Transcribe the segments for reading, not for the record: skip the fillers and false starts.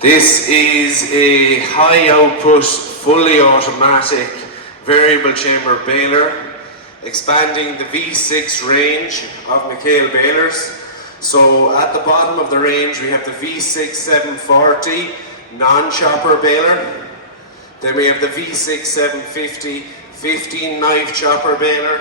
This is a high output, fully automatic variable chamber baler, expanding the V6 range of McHale balers. So at the bottom of the range we have the V6 740 non-chopper baler. Then we have the V6 750 15 knife chopper baler.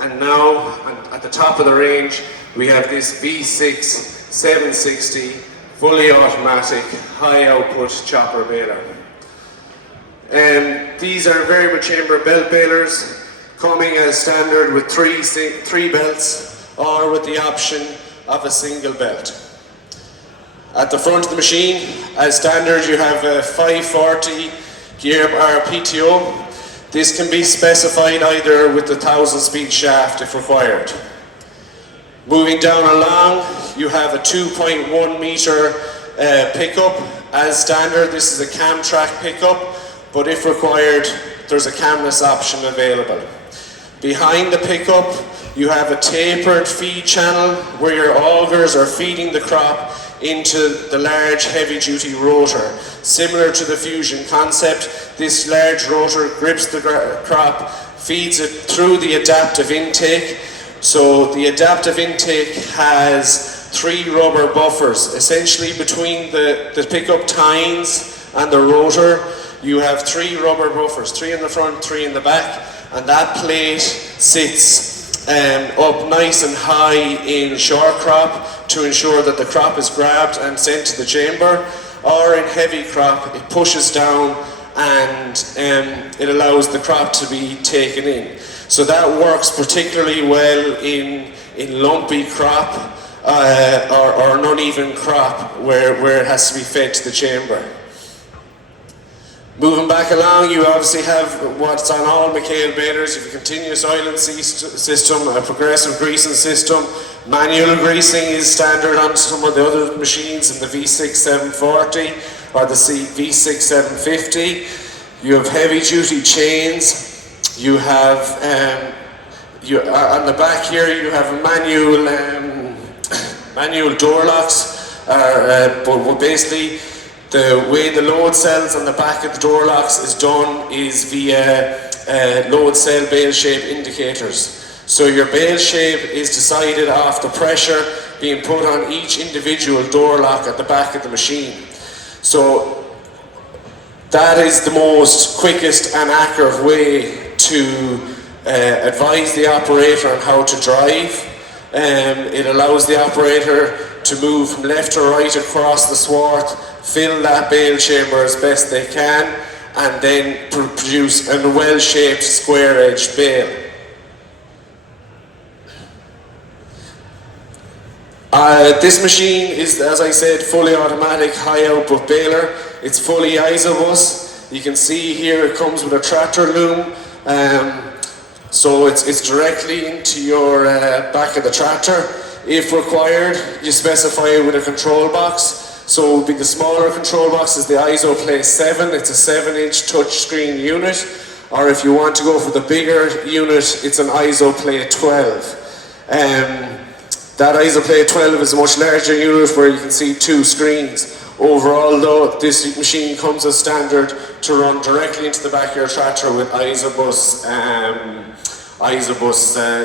And now at the top of the range we have this V6 760 fully automatic high output chopper baler. These are variable chamber belt balers coming as standard with three belts or with the option of a single belt. At the front of the machine as standard you have a 540 gear PTO. This can be specified either with the 1000 speed shaft if required. Moving down along, you have a 2.1 meter pickup. As standard, this is a cam track pickup, but if required, there's a camless option available. Behind the pickup, you have a tapered feed channel where your augers are feeding the crop into the large heavy-duty rotor. Similar to the fusion concept, this large rotor grips the crop, feeds it through the adaptive intake. So the adaptive intake has 3 rubber buffers. Essentially between the pickup tines and the rotor, you have 3 rubber buffers, 3 in the front, 3 in the back, and that plate sits up nice and high in short crop to ensure that the crop is grabbed and sent to the chamber, or in heavy crop it pushes down and it allows the crop to be taken in. So that works particularly well in lumpy crop or an uneven crop where it has to be fed to the chamber. Moving back along, you obviously have what's on all McHale balers. You have a continuous oiling system, a progressive greasing system. Manual greasing is standard on some of the other machines in the V6 740 or the V6 750. You have heavy duty chains. You have, on the back here, you have manual door locks, but basically the way the load cells on the back of the door locks is done is via load cell bale shape indicators. So your bale shape is decided off the pressure being put on each individual door lock at the back of the machine. So that is the most quickest and accurate way to advise the operator on how to drive. It allows the operator to move from left to right across the swath, fill that bale chamber as best they can, and then produce a well-shaped square-edged bale. This machine is, as I said, fully automatic high output baler. It's fully isobus. You can see here it comes with a tractor loom. So it's directly into your back of the tractor. If required, you specify it with a control box. So it would be the smaller control box is the ISO Play 7. It's a 7-inch touchscreen unit. Or if you want to go for the bigger unit, it's an ISO Play 12. That ISO Play 12 is a much larger unit where you can see 2 screens. Overall though, this machine comes as standard to run directly into the back of your tractor with isobus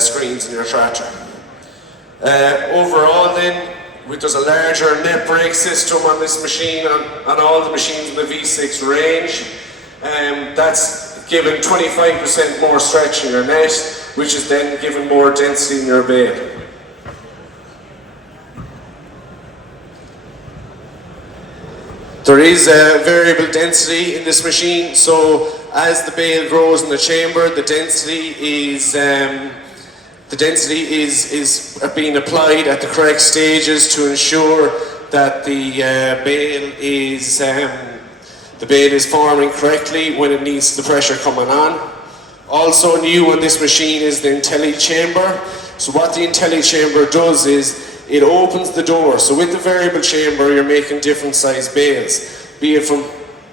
screens in your tractor. Overall then, there's a larger net brake system on this machine, on all the machines in the V6 range. That's given 25% more stretch in your net, which is then given more density in your bale. There is a variable density in this machine, so as the bale grows in the chamber, the density is being applied at the correct stages to ensure that the bale is forming correctly when it needs the pressure coming on. Also new on this machine is the IntelliChamber. So what the IntelliChamber does is it opens the door. So with the variable chamber, you're making different size bales, be it from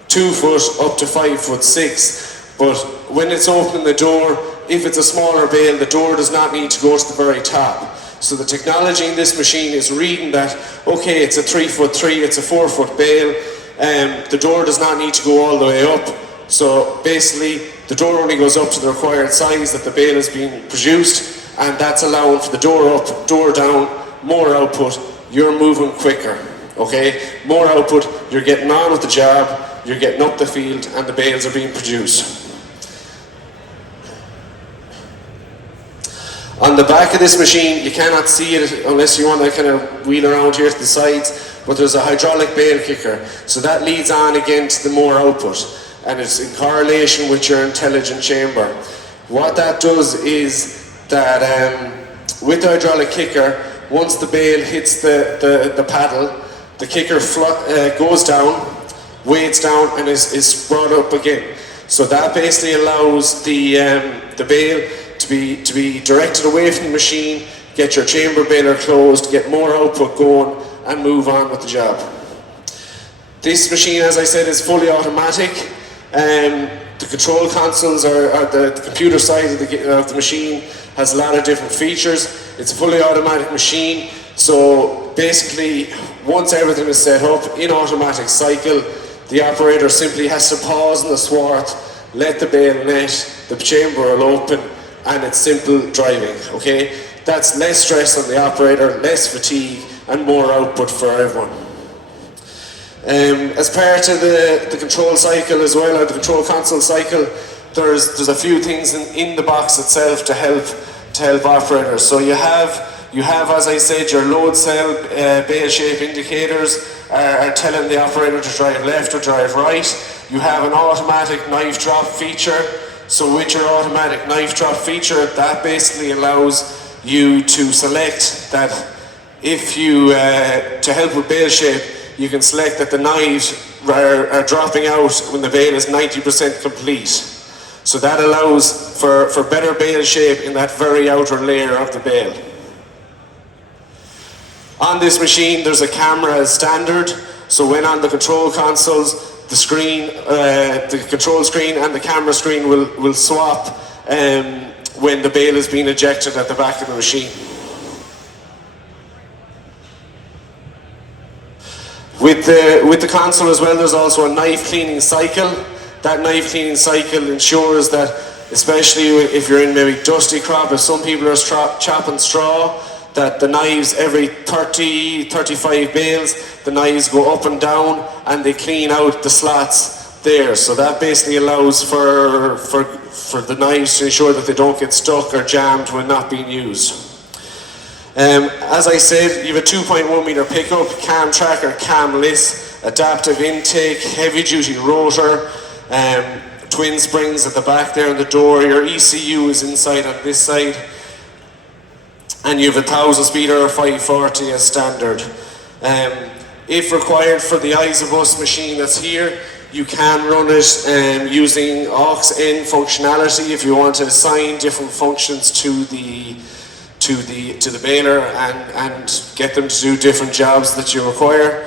2 foot up to 5'6". But when it's opening the door, if it's a smaller bale, the door does not need to go to the very top. So the technology in this machine is reading that, okay, it's a 3'3", it's a 4 foot bale. the door does not need to go all the way up. So basically, the door only goes up to the required size that the bale is being produced, and that's allowing for the door up, door down, more output. You're moving quicker, okay? More output, you're getting on with the job, you're getting up the field, and the bales are being produced. On the back of this machine, you cannot see it unless you want to kind of wheel around here to the sides, but there's a hydraulic bale kicker. So that leads on again to the more output, and it's in correlation with your intelligent chamber. What that does is that with the hydraulic kicker, once the bale hits the paddle, the kicker goes down, weights down, and is brought up again. So that basically allows the bale to be directed away from the machine, get your chamber baler closed, get more output going, and move on with the job. This machine, as I said, is fully automatic. The control consoles are the computer side of the machine has a lot of different features. It's a fully automatic machine, so basically once everything is set up in automatic cycle, the operator simply has to pause in the swath, let the bale net, the chamber will open, and it's simple driving, okay? That's less stress on the operator, less fatigue, and more output for everyone. As part of the control cycle as well, or the control console cycle, there's a few things in the box itself to help operators. So you have, as I said, your load cell bale shape indicators are telling the operator to drive left or drive right. You have an automatic knife drop feature. So with your automatic knife drop feature, that basically allows you to select that if you, to help with bale shape, you can select that the knives are dropping out when the bale is 90% complete. So that allows for better bale shape in that very outer layer of the bale. On this machine, there's a camera as standard. So when on the control consoles, the screen, the control screen and the camera screen will swap when the bale is being ejected at the back of the machine. With the console as well, there's also a knife cleaning cycle. That knife cleaning cycle ensures that, especially if you're in maybe dusty crop, if some people are chopping straw, that the knives every 35 bales, the knives go up and down and they clean out the slots there. So that basically allows for the knives to ensure that they don't get stuck or jammed when not being used. As I said, you have a 2.1 meter pickup, cam tracker, camless, adaptive intake, heavy duty rotor, twin springs at the back there on the door. Your ECU is inside on this side. And you have a 1000 speeder or 540 as standard. If required for the Isobus machine that's here, you can run it using aux-in functionality if you want to assign different functions to the baler and get them to do different jobs that you require.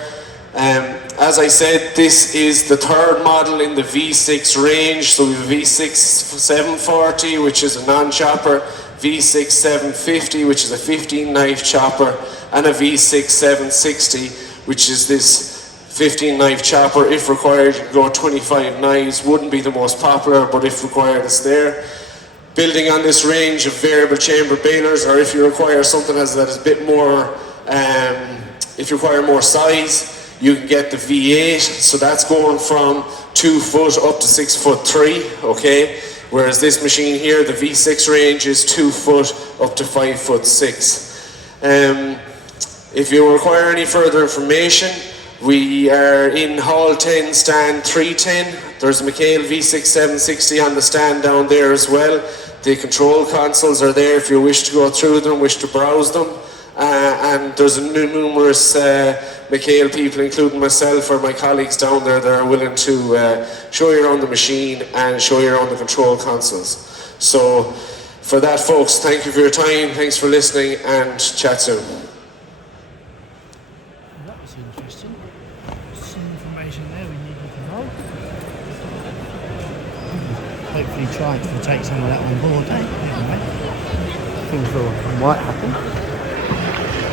As I said, this is the third model in the V6 range. So we have a V6 740, which is a non-chopper, V6 750, which is a 15 knife chopper, and a V6 760, which is this 15 knife chopper. If required, you can go 25 knives. Wouldn't be the most popular, but if required, it's there. Building on this range of variable chamber balers, or if you require something that is a bit more, if you require more size, you can get the V8. So that's going from 2 foot up to 6'3", okay? Whereas this machine here, the V6 range, is 2 foot up to 5'6". If you require any further information, we are in Hall 10, stand 310. There's a McHale V6 760 on the stand down there as well. The control consoles are there if you wish to go through them, wish to browse them. And there's numerous McHale people, including myself or my colleagues down there, that are willing to show you around the machine and show you around the control consoles. So for that, folks, thank you for your time, thanks for listening, and chat soon. That was interesting. Some information there we needed to know. Hopefully try to take some of that on board, Anyway, things might happen.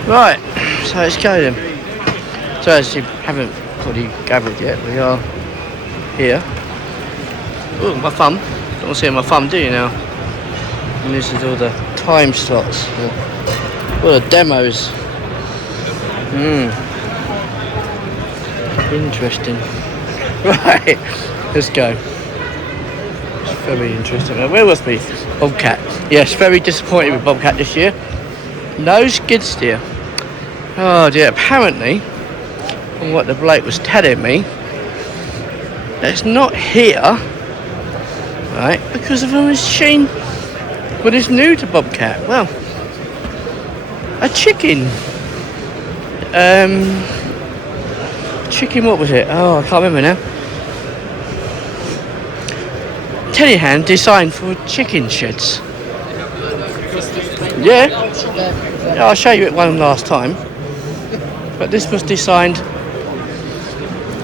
Right, so let's go then. So as you haven't fully gathered yet. We are here. Oh, my thumb. Don't see my thumb, do you now? And this is all the time slots. All the demos. Interesting. Right, let's go. It's very interesting. Where was we? Bobcat. Yes, very disappointed with Bobcat this year. No skid steer. Oh dear, apparently, from what the bloke was telling me, that's not here, right, because of a machine what is new to Bobcat. Well, a chicken. Chicken, what was it? Oh, I can't remember now. Telehandler designed for chicken sheds. Yeah, I'll show you it one last time. But this was designed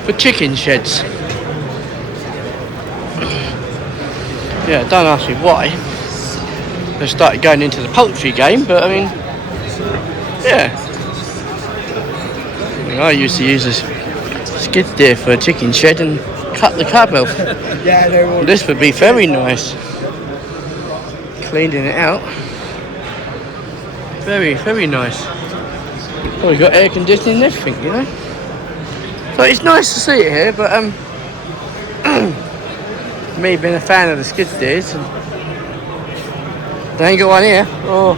for chicken sheds. Yeah, don't ask me why. They started going into the poultry game, but I mean, yeah. I used to use this skid steer for a chicken shed and cut the cab off. This would be very nice. Cleaning it out. Very, very nice. Well, we've got air conditioning and everything, you know. So it's nice to see it here, but me being a fan of the skid steers, they ain't got one here. Oh,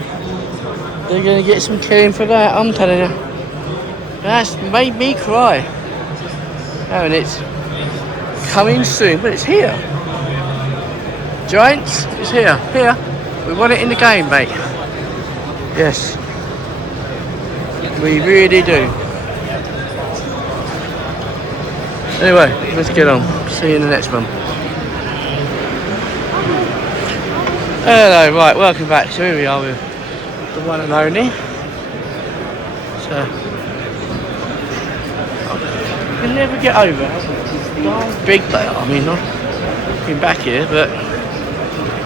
they're gonna get some killing for that, I'm telling you. That's made me cry. Oh, and it's coming soon, but it's here. Giants, it's here. Here. We want it in the game, mate. Yes. We really do. Anyway, let's get on. See you in the next one. Hello, right, welcome back. So here we are with the one and only. So, you can never get over how big they are. I mean, I'm looking back here, but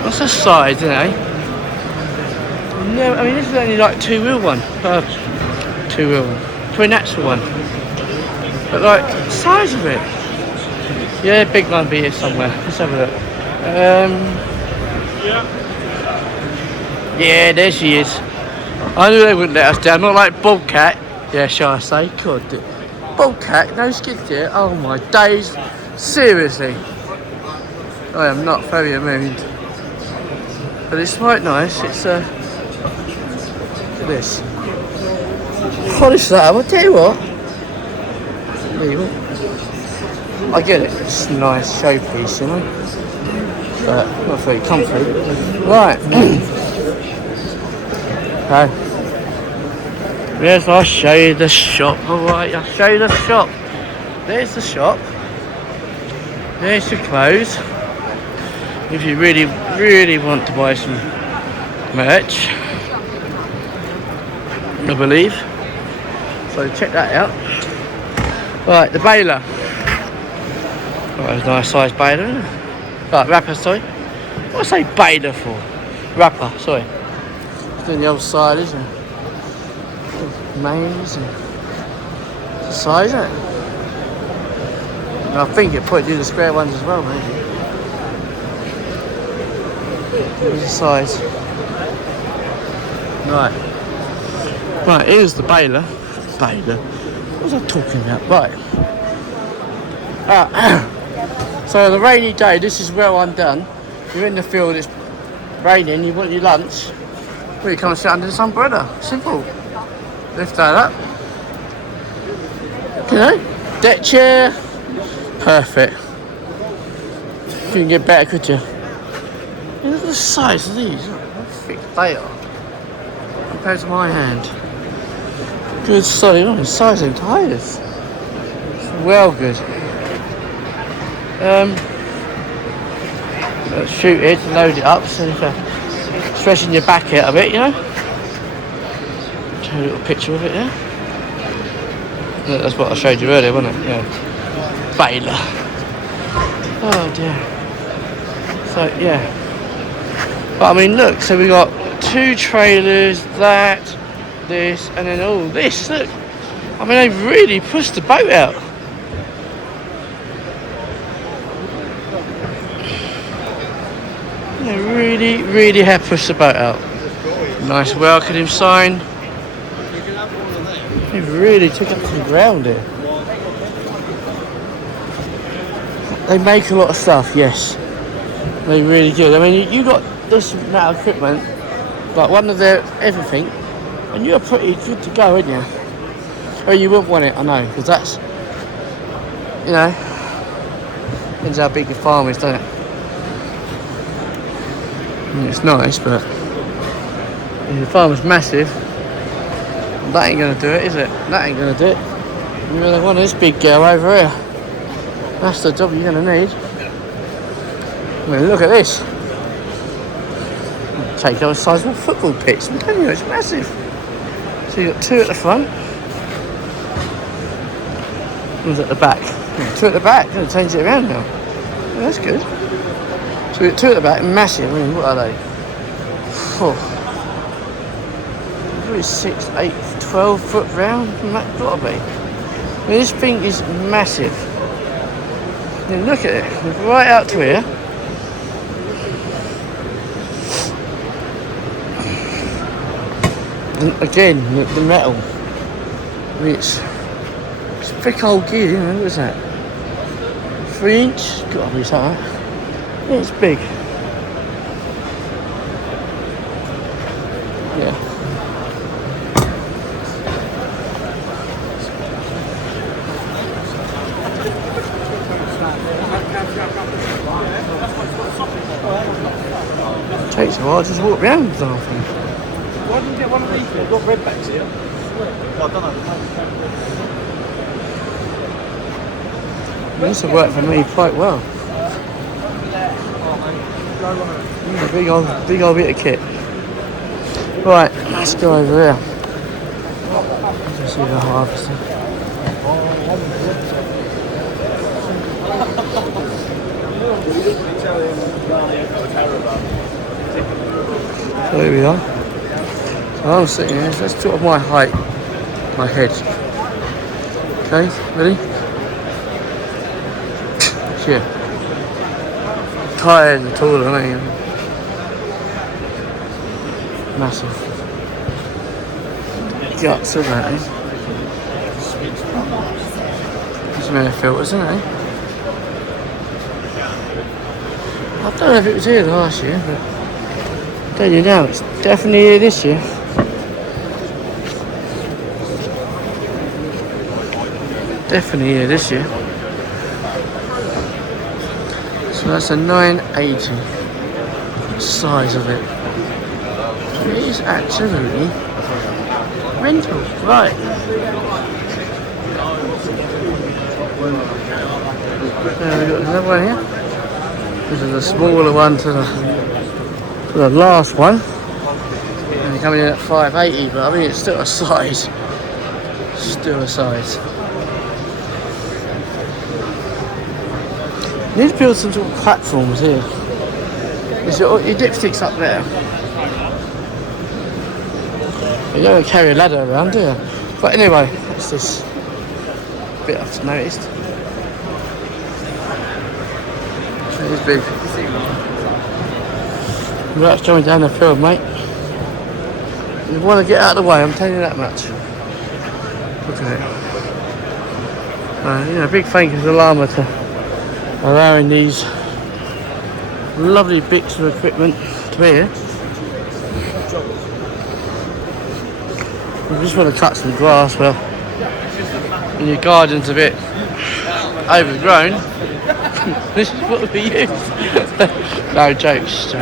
what's the size, you know? No, I mean, this is only like two-wheel one. Two-wheel one. Twin axle one. But like, the size of it. Yeah, big one be here somewhere. Let's have a look. Yeah, there she is. I knew they wouldn't let us down. Not like Bobcat. Yeah, shall I say? God, Bobcat, no skid steer. Oh my days. Seriously. I am not very amused. But it's quite nice. It's look at this. Polish that. I'll tell you what. I get it. It's a nice showpiece, you know. But not very comfy. Right. Okay. Yes, I'll show you the shop. Alright, I'll show you the shop. There's the shop. There's the clothes. If you really, really want to buy some merch, I believe. So check that out. Right, the baler. Right, there's a nice size baler, isn't it? Right, wrapper, sorry. What do I say baler for? Wrapper, sorry. It's on the other side, isn't it? Mains and the size, isn't it? And I think it probably do the square ones as well, maybe. Here's the size. Right. Right, here's the baler. Baler. What was I talking about? Right. So on a rainy day, this is well undone. You're in the field, it's raining, you want your lunch. Well, you come and sit under this umbrella. Simple. Lift that up. You know, deck chair. Perfect. Couldn't get better, could you? Look at the size of these. Look how thick they are compared to my hand. Good solid. Look at the size of the tires. It's well good. Let's shoot it to load it up so you're stretching your back out a bit, you know. Show a little picture of it there. Yeah, that's what I showed you earlier, wasn't it? Yeah. Baler. Oh dear. So yeah. But I mean, look. So we got two trailers, that, this, and then all this. Look. I mean, they've really pushed the boat out. They really have pushed the boat out. Nice welcoming sign. They really took up some ground here. They make a lot of stuff, yes. They really do. I mean, you got this amount of equipment, like one of their everything, and you're pretty good to go, aren't you? Or you wouldn't want it, I know, because that's, you know, depends how big your farm is, doesn't it? I mean, it's nice, but if your farm is massive, that ain't gonna do it, is it? That ain't gonna do it. You really want this big girl over here. That's the job you're gonna need. I mean, look at this. Take the size of a football pitch, I'm telling you, it's massive. So you've got two at the front. One's at the back. Two at the back, gonna change it around now. Oh, that's good. So we've got two at the back, massive. I mean, what are they? 6, 8, 12 foot round, that gotta be. I mean, this thing is massive. Then look at it, right out to here. And again, the metal. I mean, it's thick old gear, you know, what is that? 3 inch? Gotta be something. Yeah, it's big. Yeah. Takes a while to just walk around with something. Why didn't you get one of these? We've got redbacks here. Well, I don't know. This will work for me quite well. A big old bit of kit. Right, let's go over here. Let's see the harvester. So here we are. So I'm sitting here, so that's sort of my height, my head. Okay, ready? Yeah. Tired and taller, aren't you? Massive. Guts of that, eh? Some air filters, isn't it? I don't know if it was here last year, but I'll tell you now, it's definitely here this year. Definitely here this year. So that's a 980 size of it. It is absolutely rental, right? We've got another one here. This is a smaller one to the last one. And you're coming in at 580, but I mean it's still a size. Still a size. You need to build some sort of platforms here. There's your dipsticks up there. You don't carry a ladder around, do you? But anyway, that's this bit I've noticed. It is big. That's coming down the field, mate. You want to get out of the way, I'm telling you that much. Look at it. You know, big thank you to Lamma to allowing these lovely bits of equipment to be here. We just want to cut some grass, well, and your garden's a bit overgrown. This is what we use. No jokes, no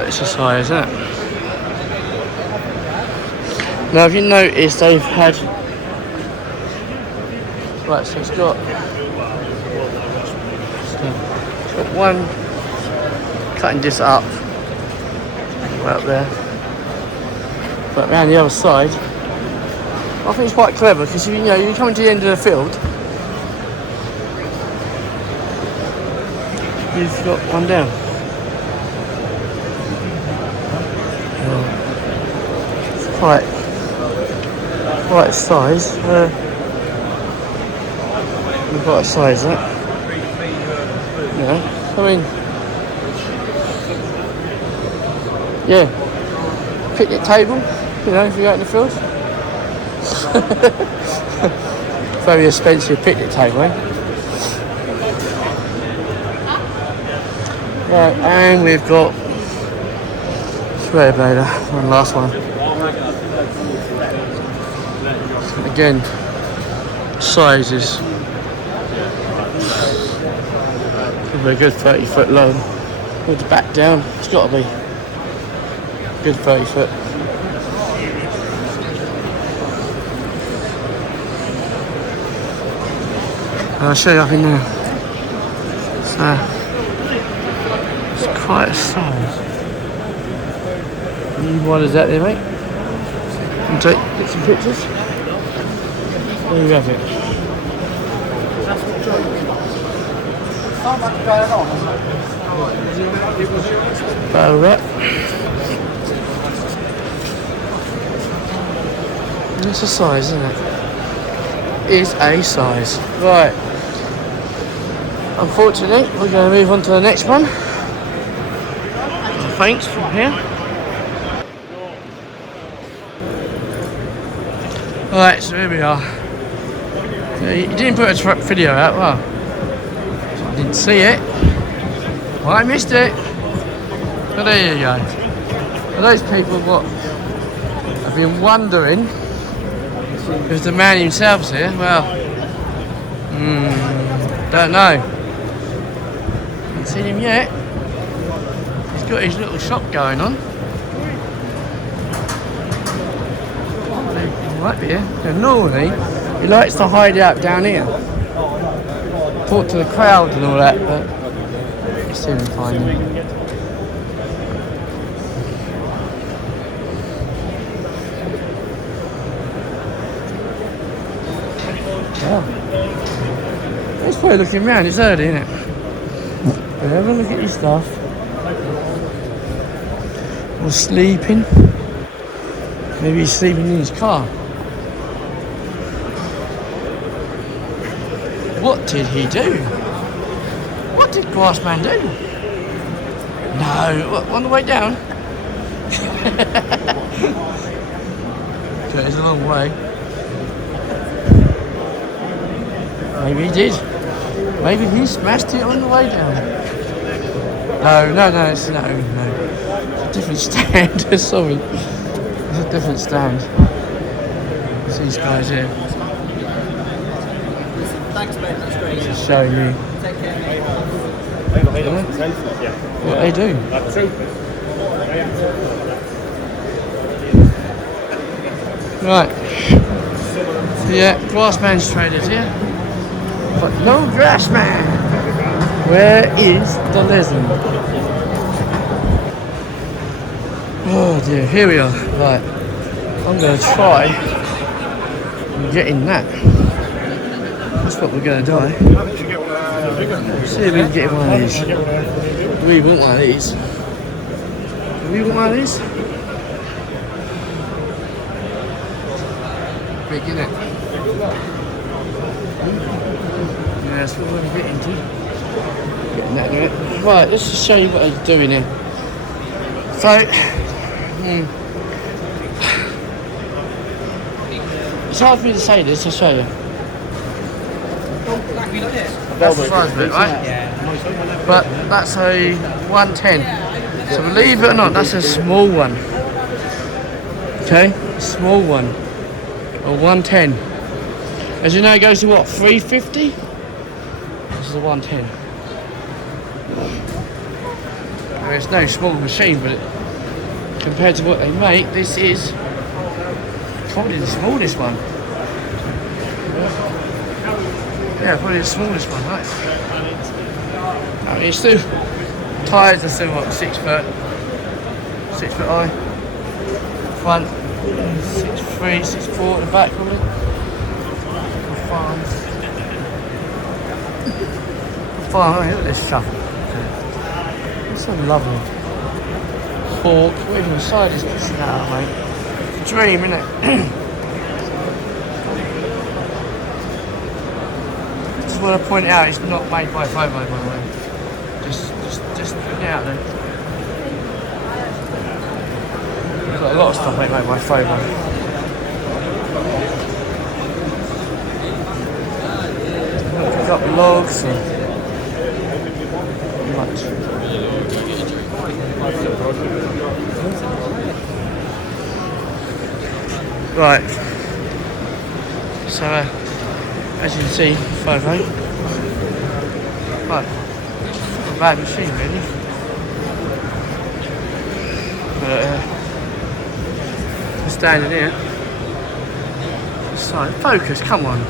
exercise, isn't it? Now, if you notice, they've had right, so it's got one cutting this up right up there, but around the other side, I think it's quite clever because you know you're coming to the end of the field. You've got one down. It's quite size. Quite a size, that. You know, I mean, Yeah. Picnic table, you know, if you're out in the field. Very expensive picnic table, eh? Right, and we've got swear blader, one last one. Again, sizes. Could be a good 30 foot long. With the back down, it's got to be good 30 foot. I'll show you up in there. So, it's quite a size. What is that there, mate? And take get some pictures. There you have it. About that. It's a size, isn't it? It's a size. Right. Unfortunately, we're going to move on to the next one. Thanks from here. Right, so here we are. You didn't put a video out, well, I didn't see it. Well, I missed it. But there you go. For those people what have been wondering if the man himself's here, well, don't know. Haven't seen him yet. He's got his little shop going on. He might be here. And normally, he likes to hide out down here. Talk to the crowd and all that, but you soon find him. Yeah. He's probably looking around, it's early, isn't it? But have a look at his stuff. Or sleeping. Maybe he's sleeping in his car. What did he do? What did Grassman do? No, what, on the way down? Okay, it's a long way. Maybe he did. Maybe he smashed it on the way down. No, it's no. It's a different stand. Sorry. It's a different stand. It's these guys here. Thanks, mate. That's great. Just showing you what they do. Right. So yeah, Grassman's traders here. But no Grassman. Where is the lesson? Oh dear, here we are. Right. I'm going to try and get in that. That's what we're going to do. See if we can get one of these. Do we want one of these? Do we want one of these? Big, isn't it? Yeah, that's what we're going to get into. Getting that in it. Right, let's just show you what they're doing here. So, it's hard for me to say this, I'll show you. That's the size of it, right? But that's a 110. So believe it or not, that's a small one. Okay, a small one. A 110. As you know, it goes to what, 350? This is a 110. It's no small machine, but compared to what they make, this is probably the smallest one. Yeah, probably the smallest one, right? I mean, it's still, tyres are still what, 6 foot high. Front, 6'3", 6'4", the back probably. Fine, look at this stuff. It's so lovely. Fork, what even side is this now, mate? It's a dream, isn't it? Just want to point out, it's not made by Fomo, by the way. Just put it out there. A lot of stuff ain't made by Favour. Pick up logs and much. Right. So as you can see, Favour. Right. Not a bad machine really. But standing here. So focus, come on.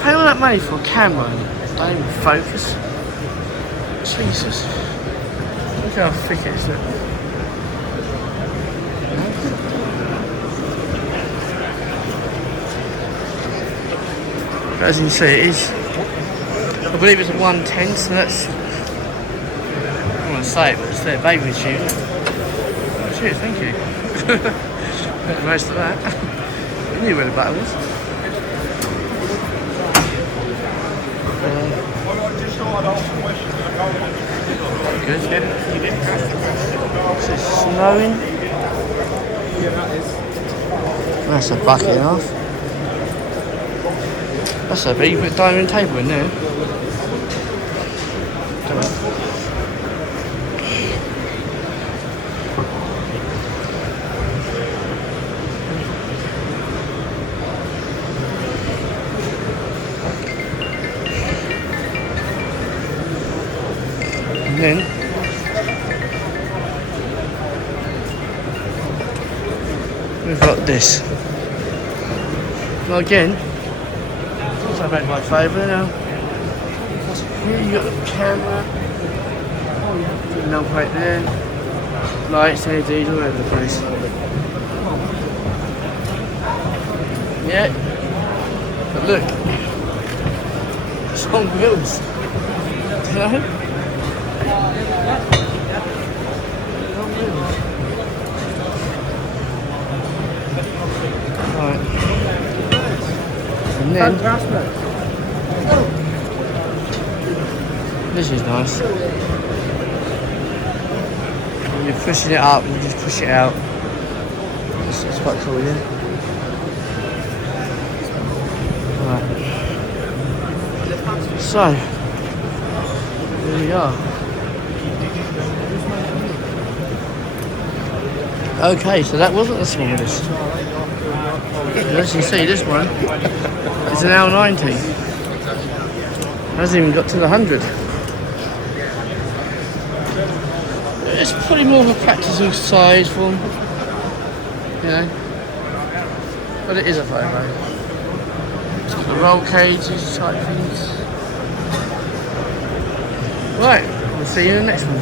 Pay all that money for a camera and don't even focus. Jesus. Look how thick it is. Look. As you can see, it is. I believe it's a 110, so that's. I don't want to say it, but it's their baby machine. Oh, cheers, thank you. Most of that. You knew where the button was. Good. It's snowing. That's a bucket and a half. That's a big bit diamond table in there. And then we've got this. Well, again, I made my favourite now. Here you got the camera. Number right there. Lights, LEDs all over the place. Yeah. But look. It's on wheels. You know? On wheels. Right. And then this is nice. When you're pushing it up and you just push it out. It's quite cool, yeah. Right. So here we are. Okay, so that wasn't the smallest. As you can see, this one is an L90. Hasn't even got to the 100. It's probably more of a practical size one, you know. But it is a photo. It's got the roll cages type things. Right, we'll see you in the next one.